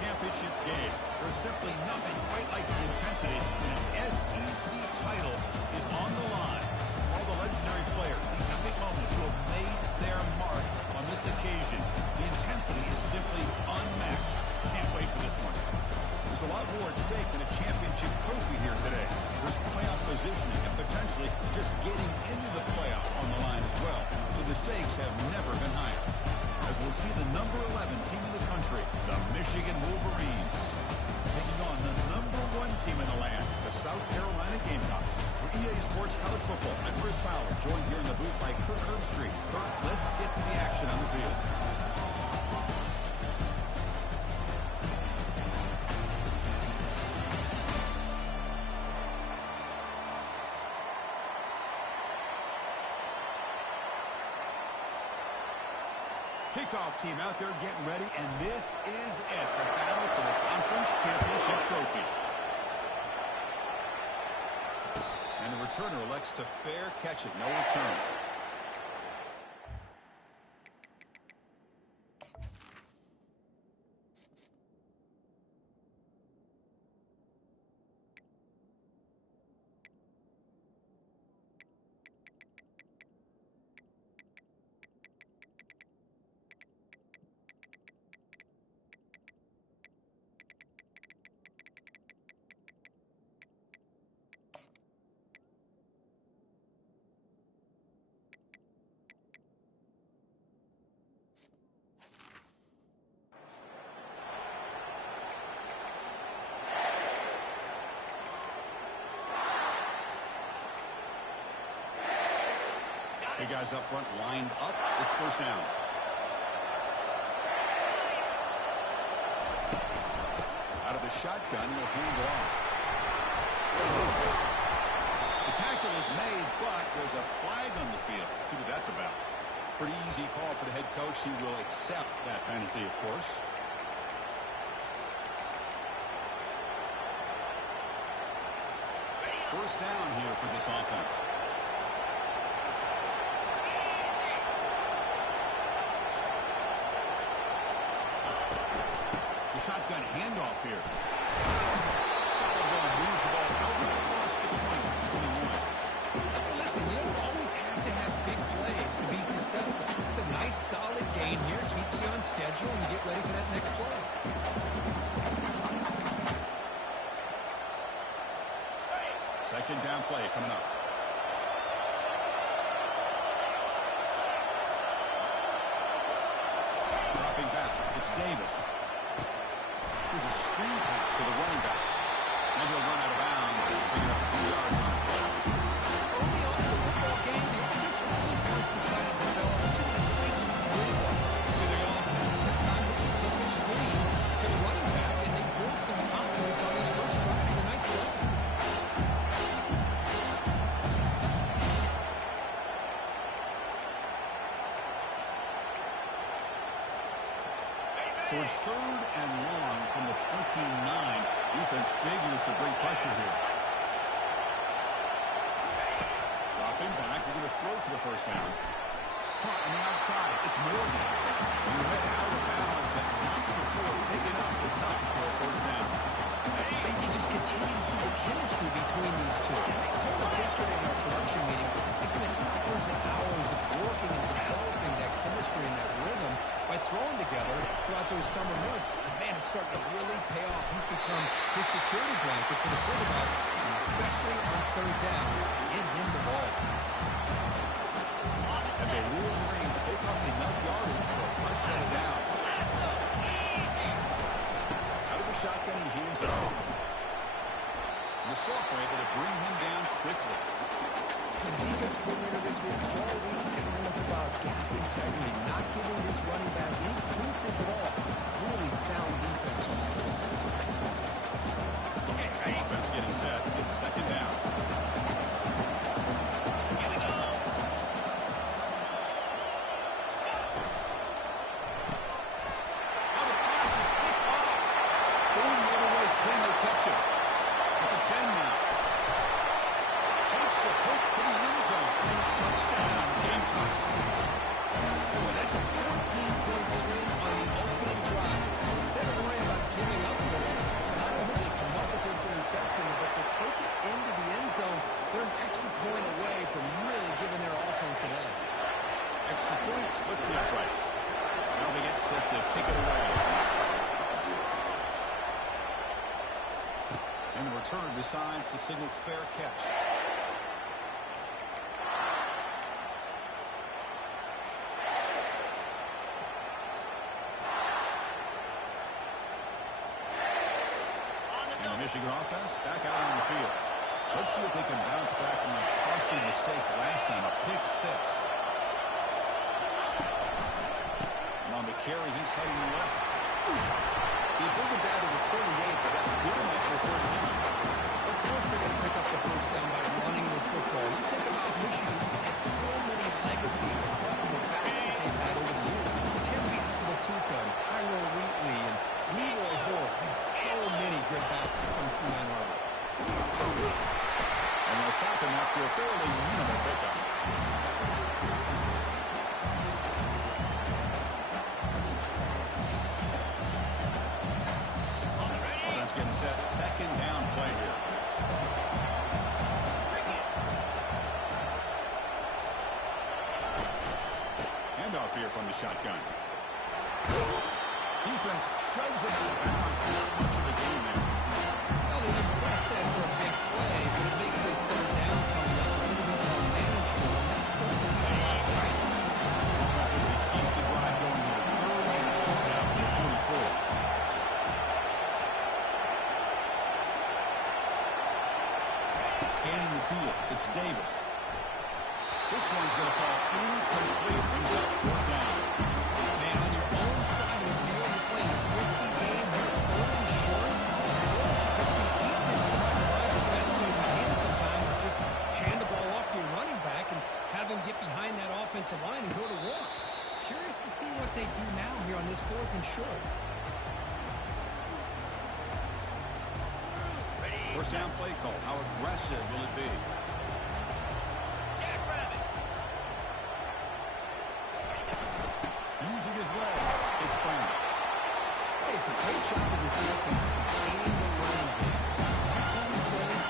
championship game. There's simply nothing quite like the intensity when an SEC title is on the line. All the legendary players, the epic moments who have made their mark on this occasion. The intensity is simply unmatched. Can't wait for this one. There's a lot more at stake than a championship trophy here today. There's playoff positioning and potentially just getting into the playoff on the line as well. So the stakes have never been higher. As we'll see the number 11 team in the country, the Michigan Wolverines, taking on the number 1 team in the land, the South Carolina Gamecocks. For EA Sports College Football, I'm Chris Fowler, joined here in the booth by Kirk Herbstreit. Kirk, let's get to the action on the field. Kickoff team out there getting ready, and this is it, the battle for the conference championship trophy. And the returner elects to fair catch it, no return. Hey guys up front lined up. It's first down. Out of the shotgun, he'll hand it off. The tackle is made, but there's a flag on the field. Let's see what that's about. Pretty easy call for the head coach. He will accept that penalty, of course. First down here for this offense. Shotgun handoff here. Solid ball, moves the ball out across the 20-21. Well, listen, you don't always have to have big plays to be successful. It's a nice, solid gain here. Keeps you on schedule, and you get ready for that next play. Second down play coming up. Dropping back, it's Davis. Here's a screen pass to the running back. And he'll run out of bounds, picking up a few yards on the play. Early on in the football game, the offense always wants to try to develop just a nice rhythm to the offense. Sometimes it's a simple screen to the running back, and they build some confidence on his first drive of the night play. So it's third and long from the 29. Defense figures to bring pressure here. Dropping back. We're going to throw for the first down. Caught on the outside. It's Morgan. You head out of bounds, but not before taking up enough for a first down. And you just continue to see the chemistry between these two. And they told us yesterday in our production meeting, they spent hours and hours of working and developing that chemistry and that rhythm by throwing together throughout those summer months. And man, it's starting to really pay off. He's become his security blanket for the quarterback, especially on third down. Get him the ball. And the Wolverines pick up enough yardage for a first set of downs. Out of the shotgun, he hands it off. And the Soft were able to bring him down quickly. The defense coordinator this week already telling us about gap integrity, not giving this running back any creases at all. Really sound defense. Offense getting set. It's second down. Here we go. Now the pass is picked off. Going the other way. Can they catch him? At the 10 now. Takes the poke to the end zone. Touchdown, Gamecocks. Boy, that's a 14-point swing on the opening drive. Instead of worrying about And the return decides to signal fair catch. And the Michigan offense back out on the field. Let's see if they can bounce back from that costly mistake last time, a pick six. And on the carry, he's heading left. He bring it down to the 38, but that's good enough for a first down. Of course they're going to pick up the first down by running the football. You think about Michigan, you've had so many legacy, incredible backs that they've had over the years. Tim Matuka, Tyrell Wheatley, and Leroy Hoare. They had so many good backs that come through Ann Arbor. And they'll stop him after a fairly minimal pickup. Offense getting set. Second down play here. Handoff here from the shotgun. Defense shoves it out of bounds. Not much of a gain there. Well, they didn't press that for a big play, but it makes this third down coming up a little bit more manageable, and that's something that's a lot of right. Offensively keep the drive going here. Third and short now from the 44. Scanning the field, it's Davis. This one's going to fall incomplete. Brings up fourth down. Man, on your own side of the field, you're playing a risky game. You're third and short. You should just be keeping this drive alive. The best way you can sometimes is just hand the ball off to your running back and have him get behind that offensive line and go to work. Curious to see what they do now here on this fourth and short. First down play call. How aggressive will it be? Using his leg. It's Brown. Hey, it's a great job of this defense containing the running game. Tell me, friends,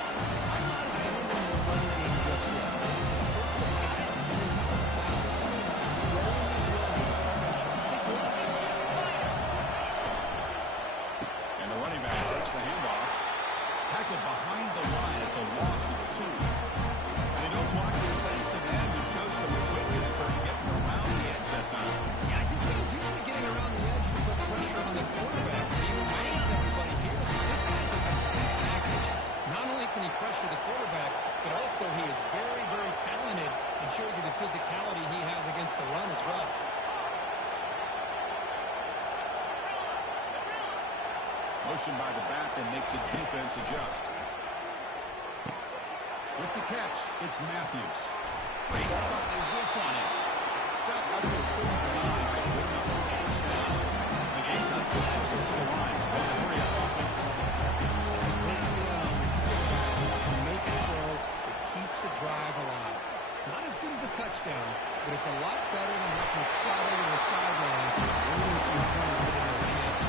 I'm not abandoning the running game just yet. It's important to have some sense of balance. Rolling the run is essential. Stick with it. And the running back takes the handoff. Tackle behind the line. It's a loss of 2. They don't block the defensive end and show some quickness for getting around the edge that time. Yeah, this guy's usually getting around the edge to put pressure on the quarterback. He reminds everybody here. This guy's a complete package. Not only can he pressure the quarterback, but also he is very, very talented and shows you the physicality he has against the run as well. Motion by the back and make the defense adjust. With the catch, it's Matthews. Great cut, they whiff on it. Stop out to the 39. That's good enough for a first down. The Gamecocks will closer to the line to make a hurry up offense. It's a great throw. You make a throw, it keeps the drive alive. Not as good as a touchdown, but it's a lot better than having to trot over the sideline waiting for your turn to get another chance.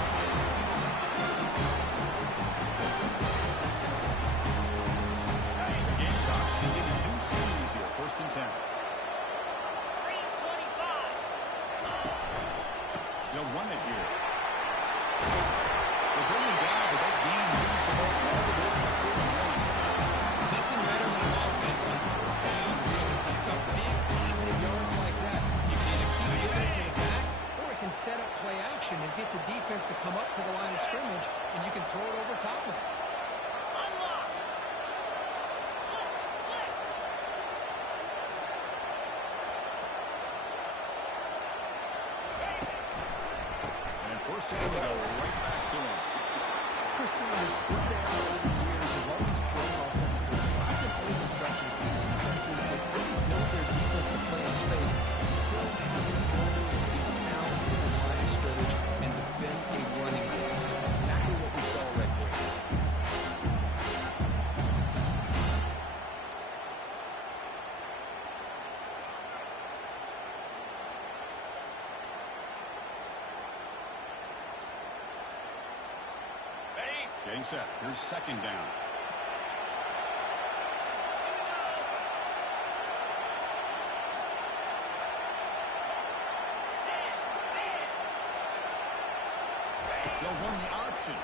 The Gamecocks begin a new series here, 1st and 10. They'll run it here. They're bringing down, but that game moves the ball all the way to the 41. Nothing better than an offense on first down to be able to pick up big positive yards like that. You can either keep giving it to the back, or it can set up play action and get the defense to come up to the line of scrimmage, and you can throw it over top of it. First down, they go right back to him. Christian, the spread out over the years has always grown offensively. I've been always impressed with defenses that really build their defense to play in space, still have the ability to be sound in the line of scrimmage and defend a running game. That's exactly what we saw right there. Getting set. Here's second down. They'll run the option.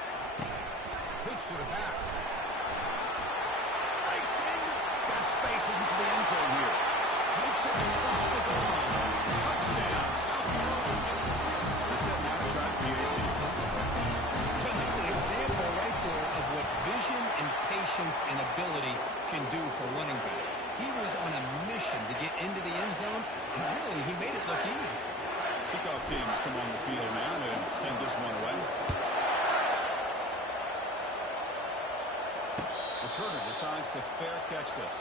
Pitch to the back. of space looking for the end zone here. Makes it across the goal line. Touchdown, South Carolina. They're setting out to try PAT. That's an example right there of what vision and patience and ability can do for running back. He was on a mission to get into the end zone, and really, he made it look easy. Kickoff teams come on the field now to send this one away. Returner decides to fair catch this.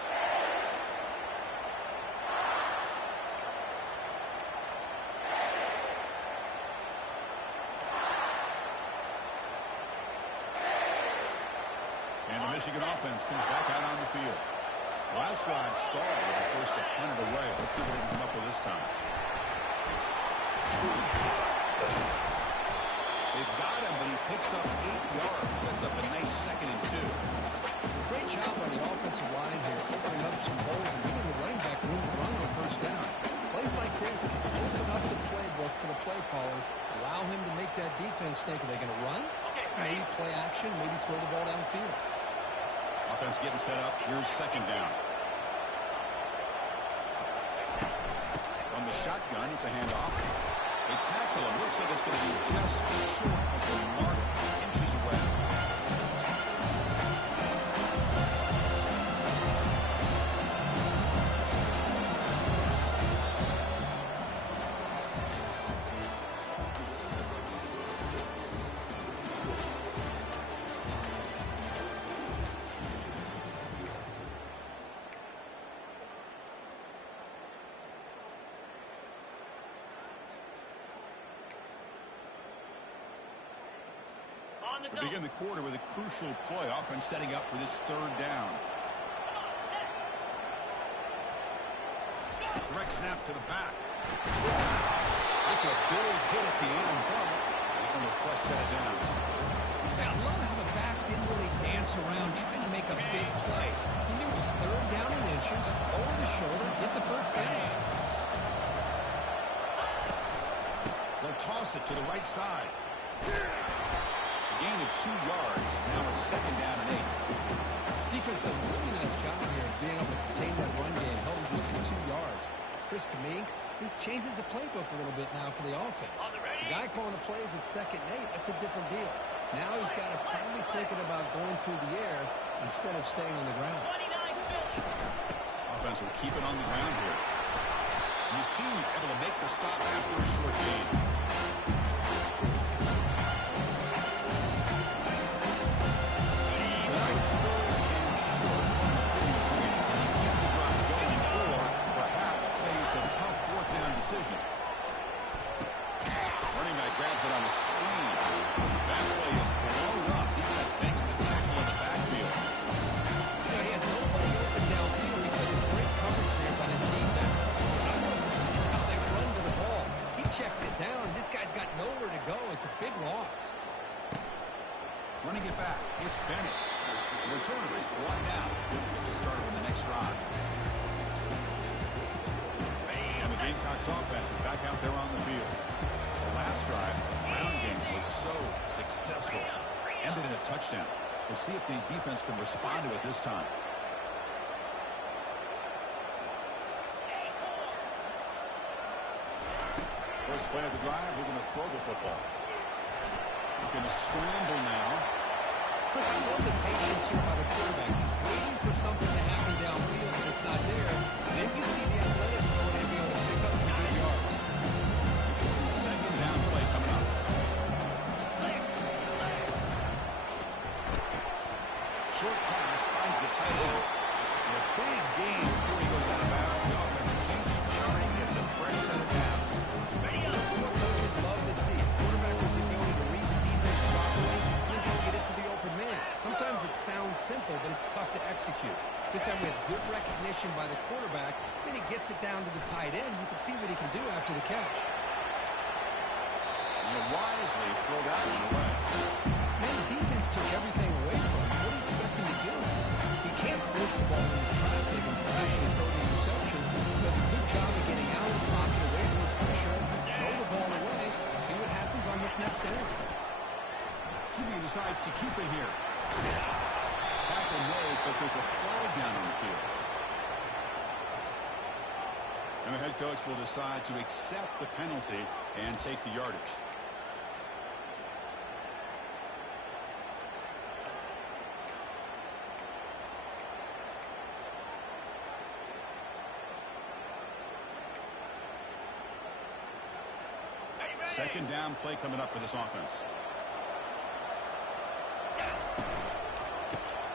And the Michigan offense comes back out on the field. Last drive stalled with the first to punt it away. Let's see what they can come up with this time. They've got him, but he picks up 8 yards. Sets up a nice 2nd and 2. Great job on the offensive line here, opening up some holes and giving the running back room to run on first down. Plays like this open up the playbook for the play caller, allow him to make that defense think, are they going to run? Maybe play action, maybe throw the ball downfield. Offense getting set up. Here's 2nd down. From the shotgun, it's a handoff. They tackle him. Looks like it's going to be just short of the mark, inches away. We begin the quarter with a crucial play. Offense setting up for this 3rd down. Direct snap to the back. It's a big hit at the end, but on the fresh set of downs. I love how the back didn't really dance around trying to make a big play. He knew it was 3rd down in inches, over the shoulder, get the first down. They'll toss it to the right side. Gain of 2 yards. Now it's 2nd down and 8. Defense does a really nice job here of being able to contain that run game, held him within 2 yards. Chris, to me, this changes the playbook a little bit now for the offense. The guy calling the plays at 2nd and 8, that's a different deal. Now he's got to probably thinking about going through the air instead of staying on the ground. Offense will keep it on the ground here. You see him able to make the stop after a short gain. Decision. Running back grabs it on the screen. That play is blown up. Defense makes the tackle in the backfield. He had nobody open downfield because of great coverage there by this defense. What I love to see is how they run to the ball. He checks it down, and this guy's got nowhere to go. It's a big loss. Running it back. It's Bennett. The returner is brought down. To start with the next drive. Gamecocks offense is back out there on the field. The last drive, the ground game was so successful. Ended in a touchdown. We'll see if the defense can respond to it this time. First play of the drive, we're going to throw the football. We're going to scramble now. Chris, I love the patience here by the quarterback. He's waiting for something to happen downfield, and it's not there. Then you see the athletic ability to be able to pick up some good yards. 2nd down play coming up. Short pass finds the tight end. And a big gain before he goes out of bounds. The offense keeps charting, gets a fresh set of downs. This is what coaches love to see. Quarterback with the ability to read the defense properly and then just get it to the open man. Sometimes it sounds simple, but it's tough to execute. This time we have good recognition by the quarterback, then he gets it down to the tight end. You can see what he can do after the catch. And wisely thrown out of the way. Man, the defense took everything away from him. What do you expect him to do? He can't force the ball into traffic and actually throw the interception. He does a good job of getting out of the pocket away from the pressure and just throw the ball away. See what happens on this next down. He decides to keep it here. Tackle made, but there's a flag down on the field. And the head coach will decide to accept the penalty and take the yardage. Second down play coming up for this offense.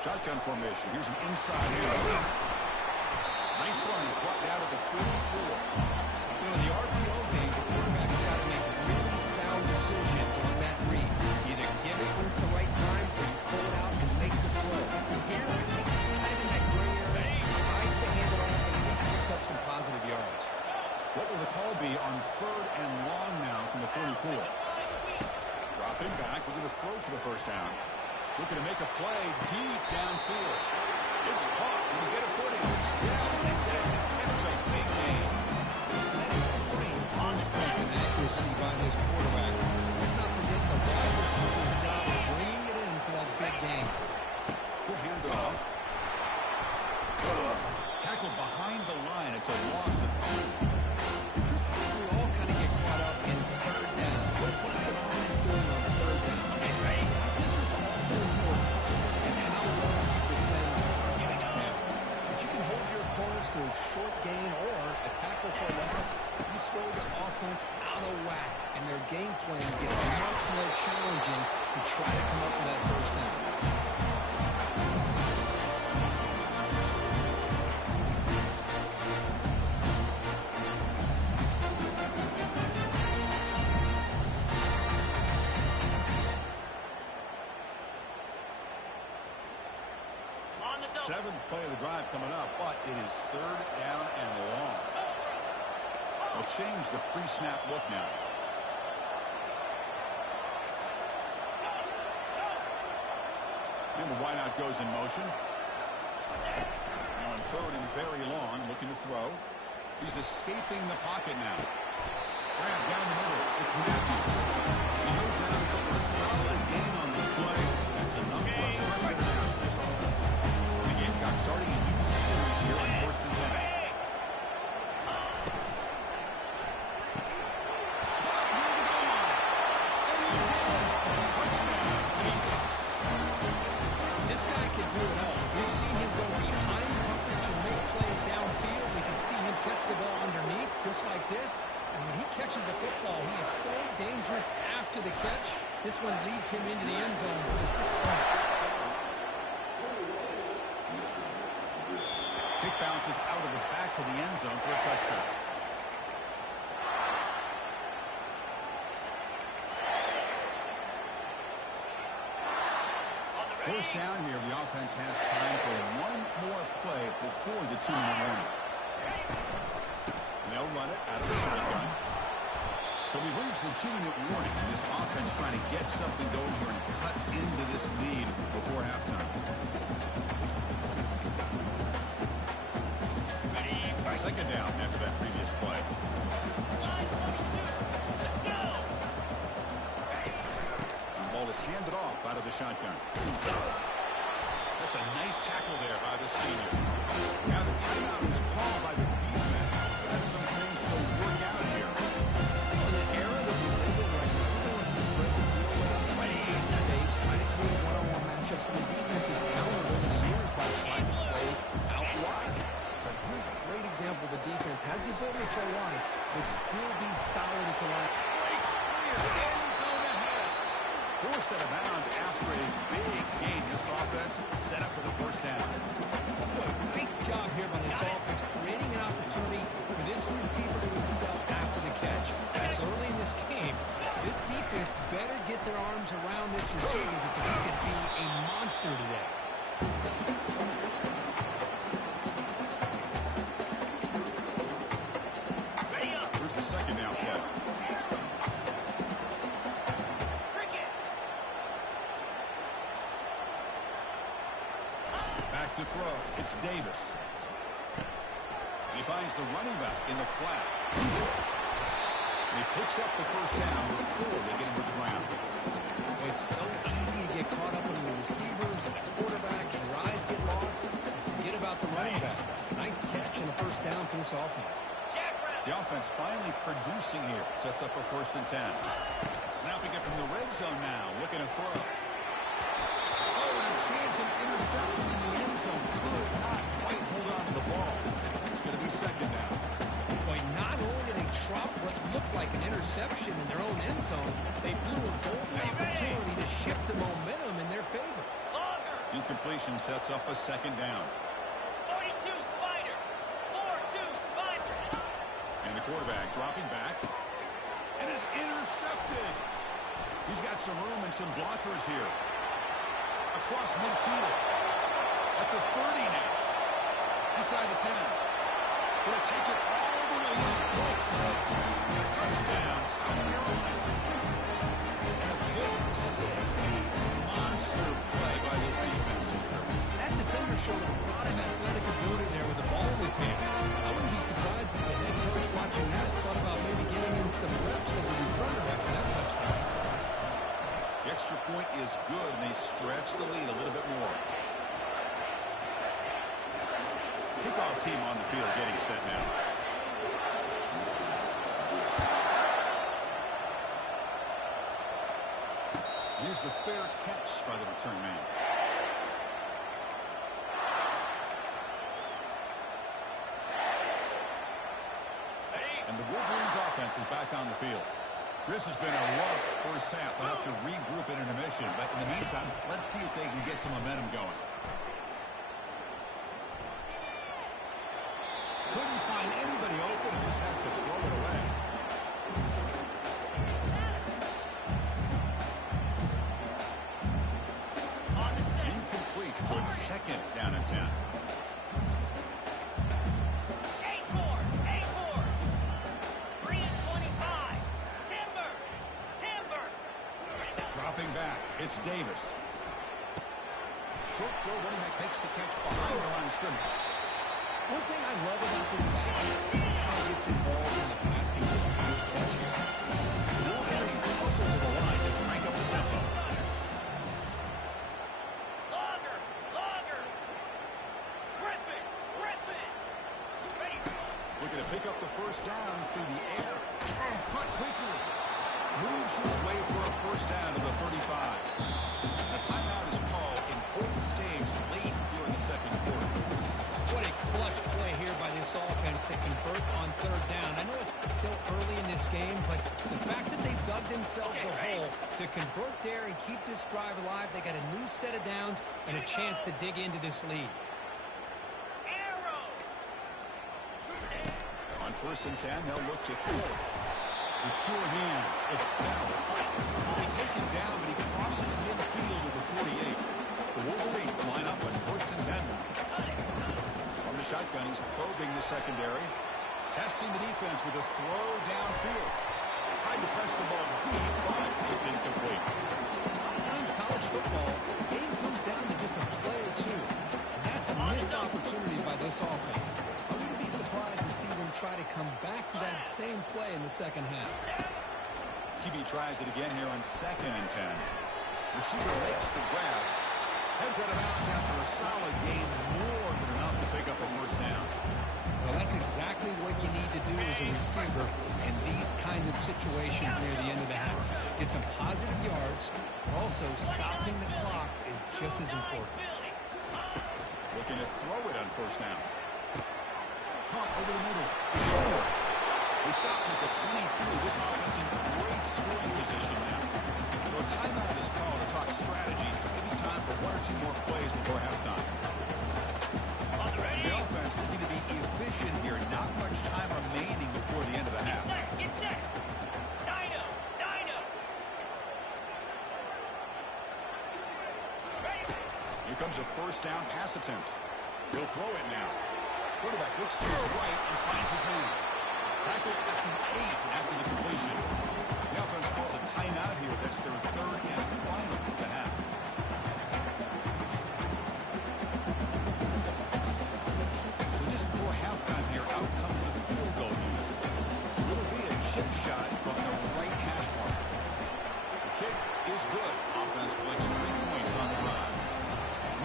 Shotgun formation. Here's an inside hero. Nice run. He's brought down to the 44. You know, in the RPO game, the quarterback's got to make really sound decisions on that read. Either give it when it's the right time, or you pull it out and make the throw. Here, I think he's kind of in that gray area. He decides to hand it off, and he's picked up some positive yards. What will the call be on 3rd and long now from the 44? Dropping back, looking to throw for the first down. Looking to make a play deep downfield. It's caught. Did he get a footing? Yes, they said it's a catch, a big game. That is great arm strength and accuracy by this quarterback. Let's not forget the wide receiver's job of bringing it in for that big game. We'll hand it off. Tackled behind the line. It's a loss of 2. Chris, I think we all kind of get caught up in 3rd down. What is an offense doing on 3rd down? Okay, right. I think what's also important is how well you defend first down. If you can hold your opponents to a short gain or a tackle for a loss, you throw the offense out of whack, and their game plan gets much more challenging to try to come up with that first down. Seventh play of the drive coming up, but it is 3rd down and long. They'll change the pre-snap look now. And the wideout goes in motion. Now on 3rd and very long, looking to throw. He's escaping the pocket now. Grab down the middle. It's Matthews. He goes down for a solid gain on the play. That's enough for a first and down for this offense. The Gamecock starting a new series here on 1st and 10. This guy can do it all. We've seen him go behind coverage and make plays downfield. We can see him catch the ball underneath just like this. And when he catches a football, he is so dangerous after the catch. This one leads him into the end zone for the 6 points. Kick bounces out of the back of the end zone for a touchback. First down here, the offense has time for one more play before the 2-minute warning. They'll run it out of the shotgun. So we reach the 2-minute warning, and this offense trying to get something going here and cut into this lead before halftime. Second down after that previous play. The ball is handed off out of the shotgun. That's a nice tackle there by the senior. Now the timeout is called by the defense. That's some things to work out here. In the era that we live in right now, everyone wants to spread the field out, try to gain space, try to create one-on-one matchups, and the defense is countered over the years by trying to play out wide. But here's a great example. The defense has the ability to play wide, but still be solid at the line. Breaks clear, end zone ahead. Forced out of bounds after a big gain. This offense set up with a first down. Nice job here by this offense, creating an opportunity for this receiver to excel after the catch. It's early in this game, so this defense better get their arms around this receiver because he could be a monster today. Here's the second down play. Back to throw. It's Davis. He finds the running back in the flat. And he picks up the first down before they get him to the ground. It's so easy to get caught up in the receivers and the quarterback, and your eyes get lost. And forget about the running back. Nice catch and a first down for this offense. The offense finally producing here. Sets up a 1st and 10. Snapping it from the red zone now. Looking to throw. Oh, and a chance of interception in the end zone. Could not quite hold on to the ball. It's going to be 2nd down. Boy, not only did they drop what looked like an interception in their own end zone, they blew a golden opportunity to shift the momentum in their favor. Incompletion sets up a 2nd down. 42 Spider. 4-2 Spider. And the quarterback dropping back. And is intercepted. He's got some room and some blockers here. Across midfield. At the 30 now. Inside the 10. Going to take it all the way in. Pick 6. Touchdown, South Carolina. And a pick 6. A monster play by this defense. That defender showed a lot of athletic ability there with the ball in his hands. I wouldn't be surprised if the head coach watching that thought about maybe getting in some reps as a returner after that touchdown. The extra point is good, and they stretch the lead a little bit more. Kickoff team on the field getting set now. Here's the fair catch by the return man. And the Wolverines offense is back on the field. This has been a rough first half. They'll have to regroup in intermission. But in the meantime, let's see if they can get some momentum going. Couldn't find anybody open and just has to throw it away. Incomplete. So it's 2nd down and 10. 8-4. 3 and 25. Timber. Dropping back. It's Davis. Short throw running back makes the catch behind the line of scrimmage. One thing I love about this back is how he gets involved in the passing game. This catch here. The Wolverines closer to the line to crank up the tempo. Longer. Griffin. Ready. Looking to pick up the 1st down through the air. And cut quickly. Moves his way for a 1st down to the 35. A timeout is called. Important stage late here in the 2nd quarter. What a clutch play here by this offense to convert on 3rd down. I know it's still early in this game, but the fact that they've dug themselves a hole to convert there and keep this drive alive, they got a new set of downs and a chance to dig into this lead. On 1st and 10, they'll look to throw. The sure hands. It's down. He'll be taken down, but he crosses midfield with the 48. The Wolverines line up on 1st and 10. From the shotgun, he's probing the secondary. Testing the defense with a throw downfield. Tried to press the ball deep, but it's incomplete. A lot of times college football, the game comes down to just a play or two. That's a missed opportunity by this offense. I wouldn't be surprised to see them try to come back to that same play in the 2nd half. QB tries it again here on 2nd and 10. Receiver makes the grab. Heads out of bounds after a solid game, more than enough to pick up a 1st down. Well, that's exactly what you need to do as a receiver in these kinds of situations near the end of the half. Get some positive yards. Also, stopping the clock is just as important. Looking to throw it on 1st down. Caught over the middle. Forward. They stop him at the 22. This offense in great scoring position now. So a timeout is called to talk strategy. Maybe time for 1 or 2 more plays before halftime. The offense looking to be efficient here. Not much time remaining before the end of the half. Get set. Dino. Ready. Here comes a 1st down pass attempt. He'll throw it now. Quarterback looks to his right and finds his man. Tackled at the 8 after the completion. The offense calls a timeout here. That's their 3rd and final of the half. So just before halftime here, out comes the field goal unit. So it'll be a chip shot from the right hash mark. The kick is good. Offense collects 3 points on the drive.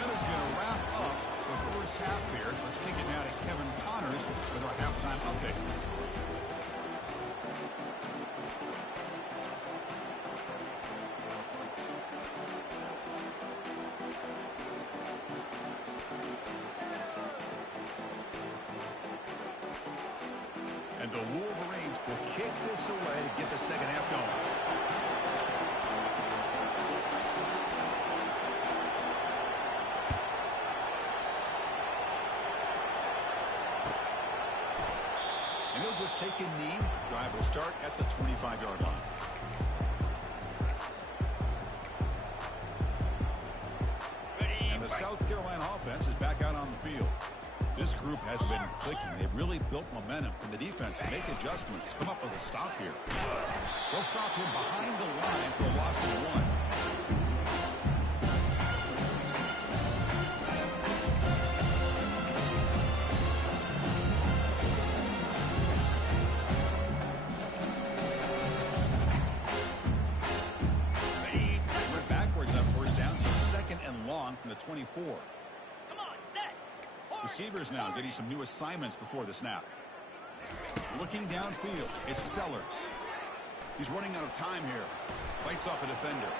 Miller's going to wrap up the first half here. Let's kick it now to Kevin Connors with our halftime update. And the Wolverines will kick this away to get the second half going. And he'll just take a knee. Drive will start at the 25-yard line. And the South Carolina offense is back out on the field. This group has been clicking. They've really built momentum from the defense and make adjustments. Come up with a stop here. They'll stop him behind the line for a loss of 1. Went backwards on first down, so second and long from the 24. Come on, set. Receivers now getting some new assignments before the snap. Looking downfield, it's Sellers. He's running out of time here. Fights off a defender.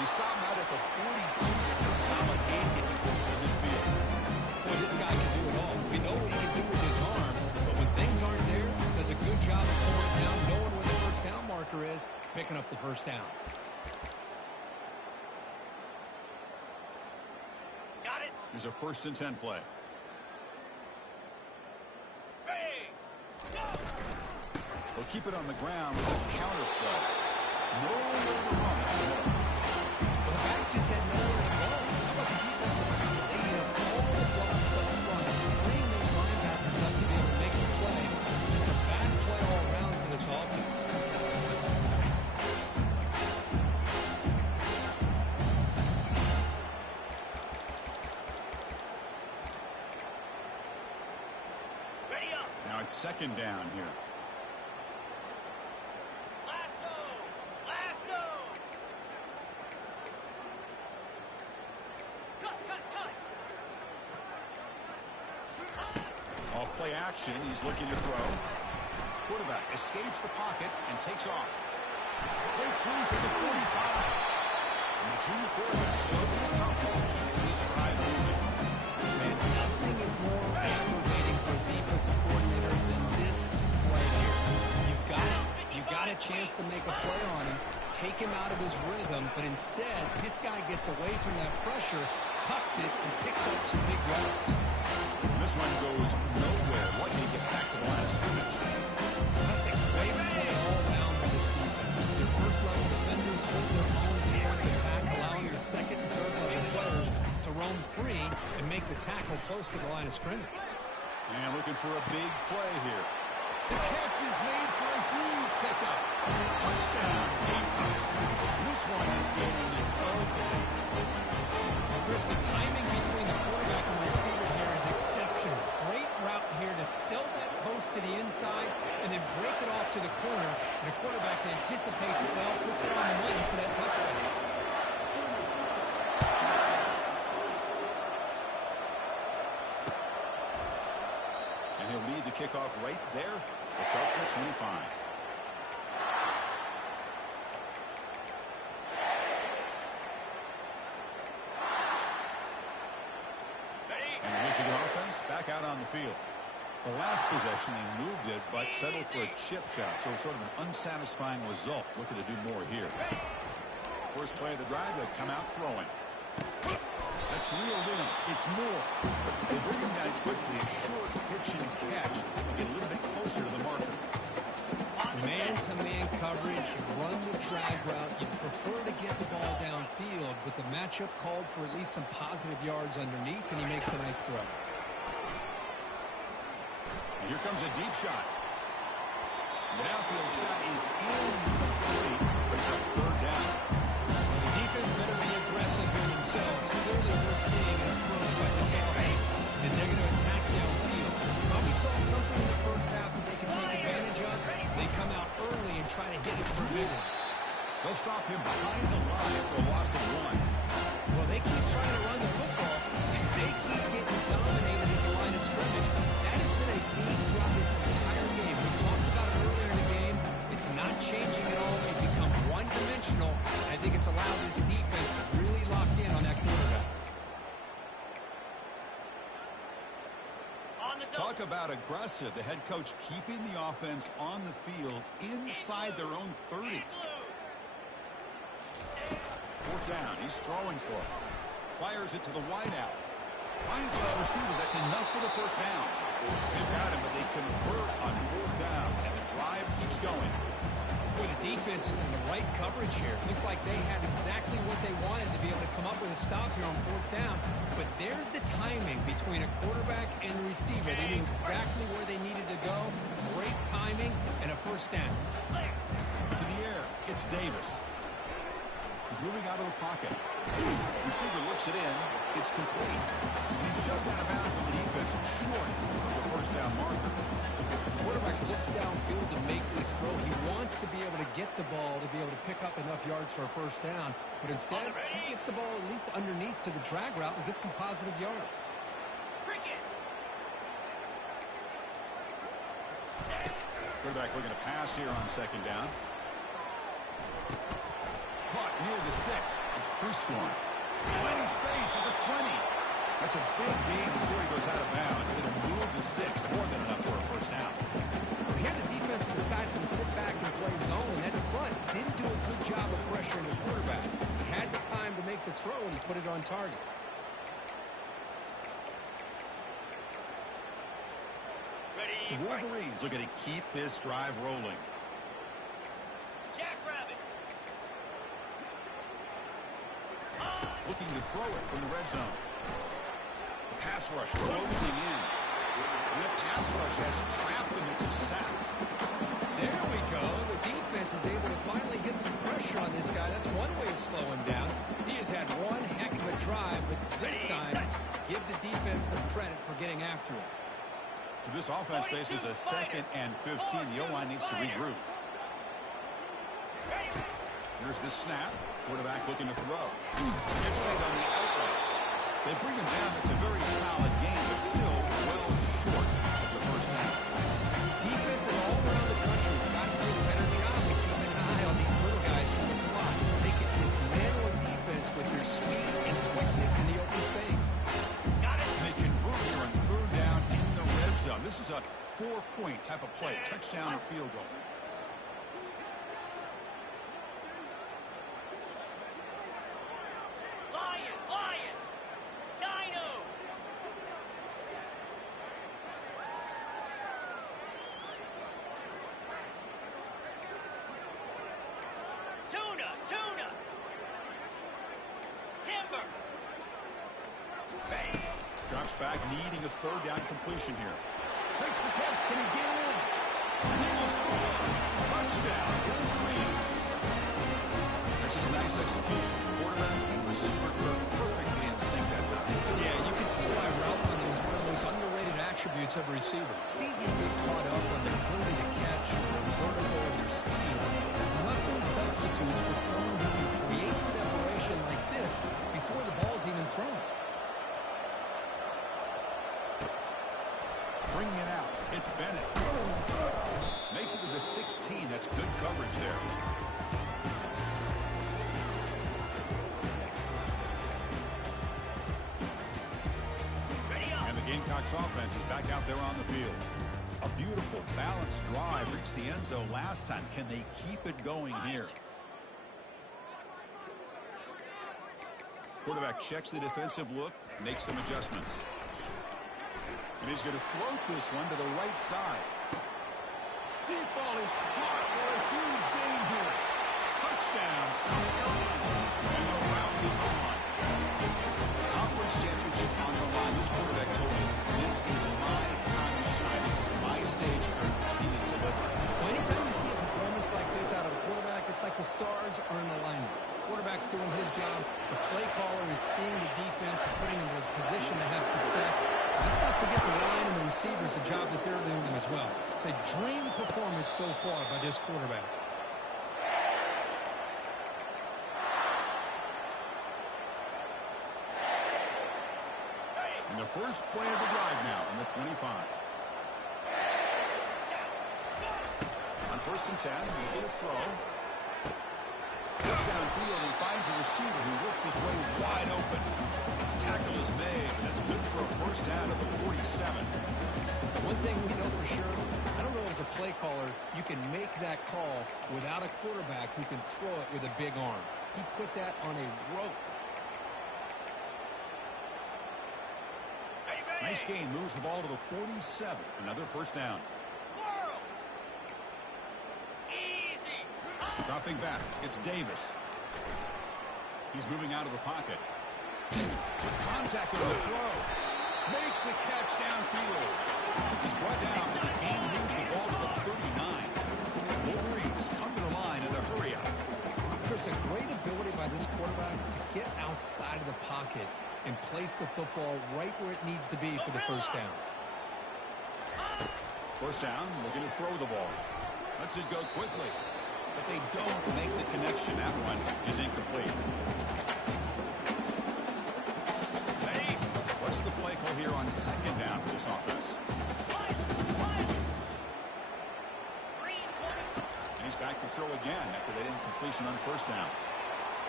He stopped him out at the 42. It's a solid game getting close to midfield. Boy, this guy can do it all. We know what he can do with his arm, but when things aren't there, does a good job of pulling it down, knowing where the first down marker is, picking up the first down. Got it. Here's a 1st and 10 play. Hey. Go. They'll keep it on the ground with a counter play. Nowhere to run. But the back just had nowhere to go. How about the defensive line? They have all the blocks up front, freeing those linebackers up to be able to make the play. Just a bad play all around for this offense. Ready up. Now it's 2nd down here. Lasso. Lasso. Cut, cut, cut. Off play action, he's looking to throw. Quarterback escapes the pocket and takes off. Breaks loose at the 45. And the junior quarterback shows his toughness, keeps this drive moving. Man, nothing is more aggravating for a defensive coordinator than this play here. You've got a chance to make a play on him, take him out of his rhythm, but instead, this guy gets away from that pressure, tucks it, and picks up some big yards. This one goes nowhere. Lucky to get back to the line of scrimmage. That's a great play all around by this defense. Their first-level defenders hold their own at the point of attack, allowing the second and third-level players to roam free and make the tackle close to the line of scrimmage. And looking for a big play here. The catch is made for a huge pickup. Touchdown, Gamecocks. This one is getting an ugly. Chris, the timing between the quarterback and the receiver here is exceptional. Great route here to sell that post to the inside and then break it off to the corner. And the quarterback anticipates it well, puts it on the money for that touchdown. And he'll lead the kickoff right there. We'll start at 25. And the Michigan offense back out on the field. The last possession, they moved it, but settled for a chip shot. So sort of an unsatisfying result. Looking to do more here. First play of the drive, they come out throwing. That's reeled in. It's more. They bring him down quickly. A short pitch and catch to get a little bit closer to the marker. Man-to-man coverage, you run the drag route. You prefer to get the ball downfield, but the matchup called for at least some positive yards underneath, and he makes a nice throw. And here comes a deep shot. The downfield shot is incomplete. Brings up 3rd down. The defense better be aggressive here themselves. Clearly, we're seeing an approach by this offense, and they're going to attack downfield. Probably saw something in the first half that they can take advantage of. They come out early and try to hit it for a big one. They'll stop him behind the line for a loss of 1. Well, they keep trying to run the football. They keep getting dominated at the line of scrimmage. That has been a theme throughout this entire game. We talked about it earlier in the game. It's not changing at all. They've become one-dimensional. I think it's allowed this defense to really lock in on that quarterback. On the Talk about aggressive. The head coach keeping the offense on the field inside their own 30. Fourth down. He's throwing for it. Fires it to the wideout. Finds his receiver. That's enough for the first down. They've got him, but they convert on fourth down, and the drive keeps going. Boy, the defense is in the right coverage here. Looked like they had exactly what they wanted to be able to come up with a stop here on fourth down. But there's the timing between a quarterback and a receiver. They knew exactly where they needed to go. Great timing and a first down. To the air. It's Davis. He's moving out of the pocket. Receiver looks it in. It's complete. He's shoved out of bounds with the defense short of the first down marker. Quarterback looks downfield to make this throw. He wants to be able to get the ball to be able to pick up enough yards for a first down. But instead, he gets the ball at least underneath to the drag route and gets some positive yards. Quarterback looking to pass here on second down. Caught near the sticks. It's Prescorn. Plenty space at the 20. That's a big gain before he goes out of bounds. It'll move the sticks more than enough for a first down. Well, here the defense decided to sit back and play zone, and at the front didn't do a good job of pressuring the quarterback. He had the time to make the throw, and he put it on target. The Wolverines looking to keep this drive rolling. Looking to throw it from the red zone. The pass rush closing in. And the pass rush has trapped him into sack. There we go. The defense is able to finally get some pressure on this guy. That's one way to slow him down. He has had one heck of a drive, but this time, give the defense some credit for getting after him. So this offense faces a 2nd and 15. The O-line needs to regroup. Here's the snap. Quarterback looking to throw. It's made on the outlet. They bring him down. It's a very solid game, but still well short of the first down. Defenses all around the country have got to do a better job of keeping an eye on these little guys from the slot. They can dismantle a defense with their speed and quickness in the open space. And they convert here on third down in the red zone. This is a 4-point type of play, touchdown or field goal. Drops back, needing a third down completion here. Makes the catch. Can he get in? He will score. Touchdown, Wolverines. That's just nice execution. Quarterback and receiver were perfectly in sync that time. Yeah, you can see why route running is one of those underrated attributes of a receiver. It's easy to get caught up on their ability to catch, their vertical, and their speed. Nothing substitutes for someone who can create separation like this before the ball's even thrown. Bringing it out. It's Bennett. Makes it to the 16. That's good coverage there. And the Gamecocks offense is back out there on the field. A beautiful, balanced drive. Reached the end zone last time. Can they keep it going here? Quarterback checks the defensive look, makes some adjustments. And he's going to float this one to the right side. Deep ball is caught for a huge gain here. Touchdown, South Carolina. And the route is on. Conference championship on the line. This quarterback told us, this is my time to shine. This is my stage here. He is delivering. Well, anytime you see a performance like this out of a quarterback, it's like the stars are in alignment. Quarterback's doing his job. The play caller is seeing the defense and putting them in a position to have success. Let's not forget the line and the receivers, the job that they're doing as well. It's a dream performance so far by this quarterback. And the first play of the drive now from the 25. On 1st and 10, we get a throw. Goes downfield and finds a receiver who worked his way wide open. Tackle is made, and that's good for a first down at the 47. One thing we know for sure, I don't know as a play caller, you can make that call without a quarterback who can throw it with a big arm. He put that on a rope. Nice gain. Moves the ball to the 47. Another first down. Squirrel. Easy. Dropping back. It's Davis. He's moving out of the pocket. Some contact on the throw. Makes the catch downfield. He's brought down, but the game moves the ball to the 39. Wolverines come to the line in a hurry up. Chris, a great ability by this quarterback to get outside of the pocket and place the football right where it needs to be for the first down. First down, looking to throw the ball. Lets it go quickly. But they don't make the connection. That one is incomplete. What's the play call here on second down for this offense? And he's back to throw again after that incompletion on first down.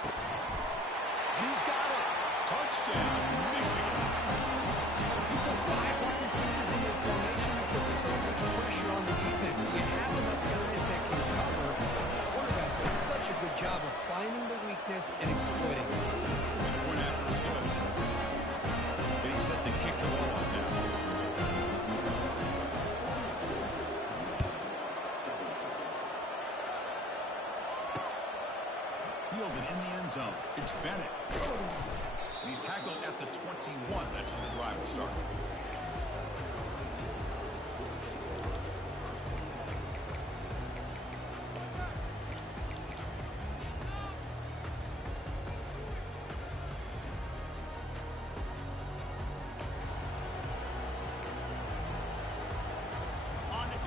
And he's got it. Touchdown, Michigan. You put 5 wide receivers in your formation, you put so much pressure on the defense. Do you have enough guys that can cover? The quarterback does such a good job of finding the weakness and exploiting it. Point after is good. But he's set to kick the ball off now. Fielded in the end zone. It's Bennett. And he's tackled at the 21. That's when the drive will start.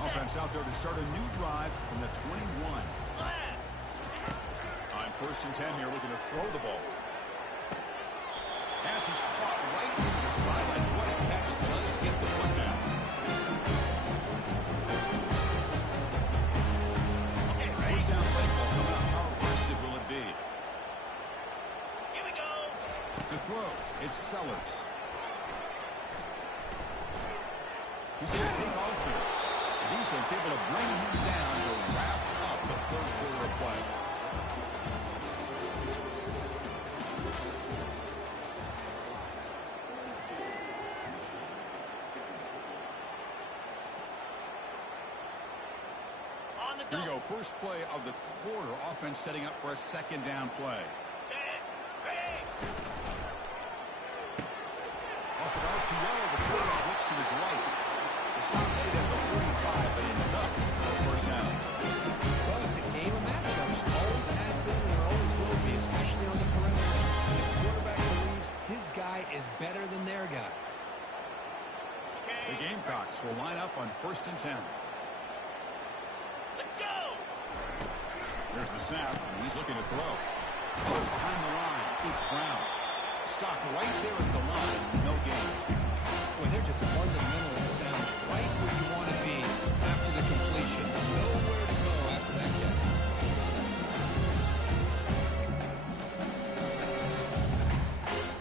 Offense out there to start a new drive from the 21. On first and 10 here, looking to throw the ball. Pass is caught right into the sideline. What a catch. Does get the foot down. Okay, first down play call coming up. How aggressive will it be? Here we go. The throw. It's Sellers. He's going to take off here. The defense able to bring him down to wrap up the third quarter of play. Here we go. First play of the quarter. Offense setting up for a second down play. Off of RPO, the quarterback looks to his right. The stop made at the 45, but enough for a first down. Well, it's a game of matchups. Always has been and always will be, especially on the perimeter. The quarterback believes his guy is better than their guy. The Gamecocks will line up on first and 10. There's the snap, and he's looking to throw. Behind the line, it's Brown. Stopped right there at the line, no gain. Well, they're just fundamentally sound right where you want to be after the completion. Nowhere to go after that catch.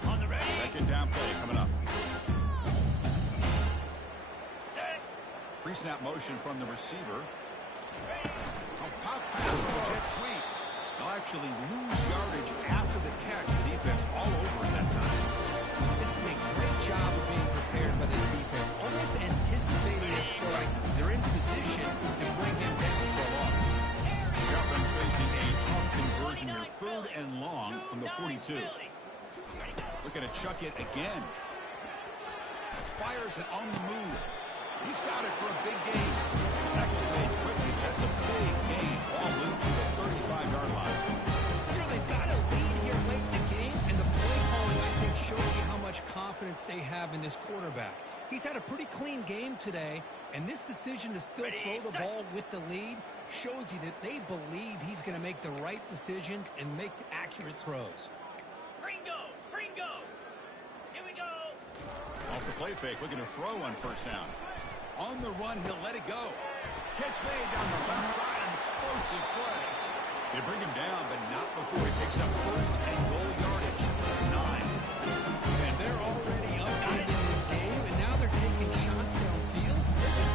On the ready. Second down play coming up. Set. Pre-snap motion from the receiver. A pop pass on the jet sweep. They'll actually lose yardage after the catch. The defense all over at that time. This is a great job of being prepared by this defense. Almost anticipating this play. They're in position to bring him down for a loss. The offense facing a tough conversion here. Third and long from the 42. Looking to chuck it again. Fires it on the move. He's got it for a big gain. Tackle's made quickly. That's a big gain. Ball moves to the 35-yard line. You know, they've got a lead here late in the game, and the play calling, I think, shows you how much confidence they have in this quarterback. He's had a pretty clean game today, and this decision to still throw the ball with the lead shows you that they believe he's going to make the right decisions and make accurate throws. Ringo. Here we go. Off the play fake, looking to throw on first down. On the run, he'll let it go. Catch made down the left side, an explosive play. They bring him down, but not before he picks up first and goal yardage. 9. And they're already up in this game, and now they're taking shots downfield. They're just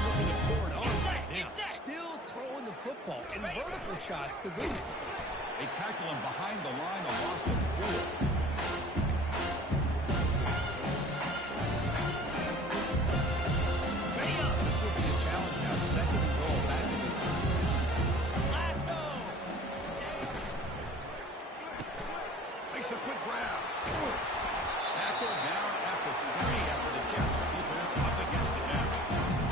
shots to win it. They tackle him behind the line, a loss of 4. This will be a challenge now. Second and goal back in the box. Lasso. Makes a quick grab. Tackle down after 3 after the catch. Defense up against it now.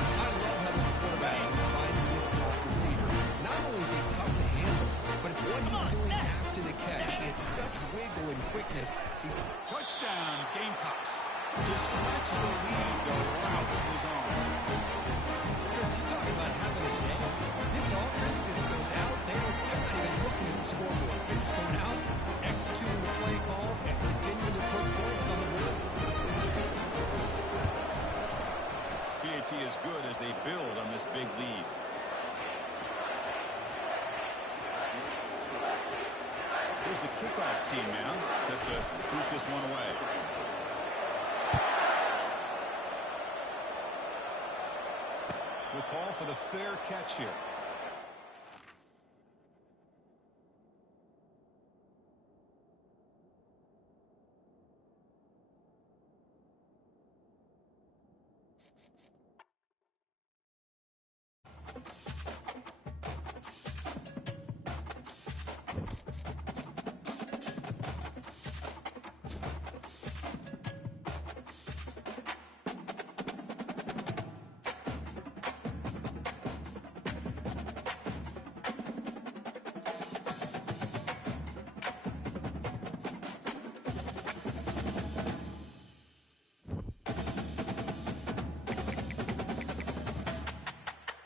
I love how this quarterback is finding this slot receiver. Not only is he tough to handle, but it's what he's doing after the catch. He has such wiggle and quickness. He's Touchdown, Gamecocks. To stretch the lead, go out of his own. Chris, you talking about having a day. This offense just goes out there. They're not even looking at the scoreboard. They're just going out, executing the play call, and continuing to put points on the board. PAT is good as they build on this big lead. Here's the kickoff team now, set to boot this one away. We'll call for the fair catch here.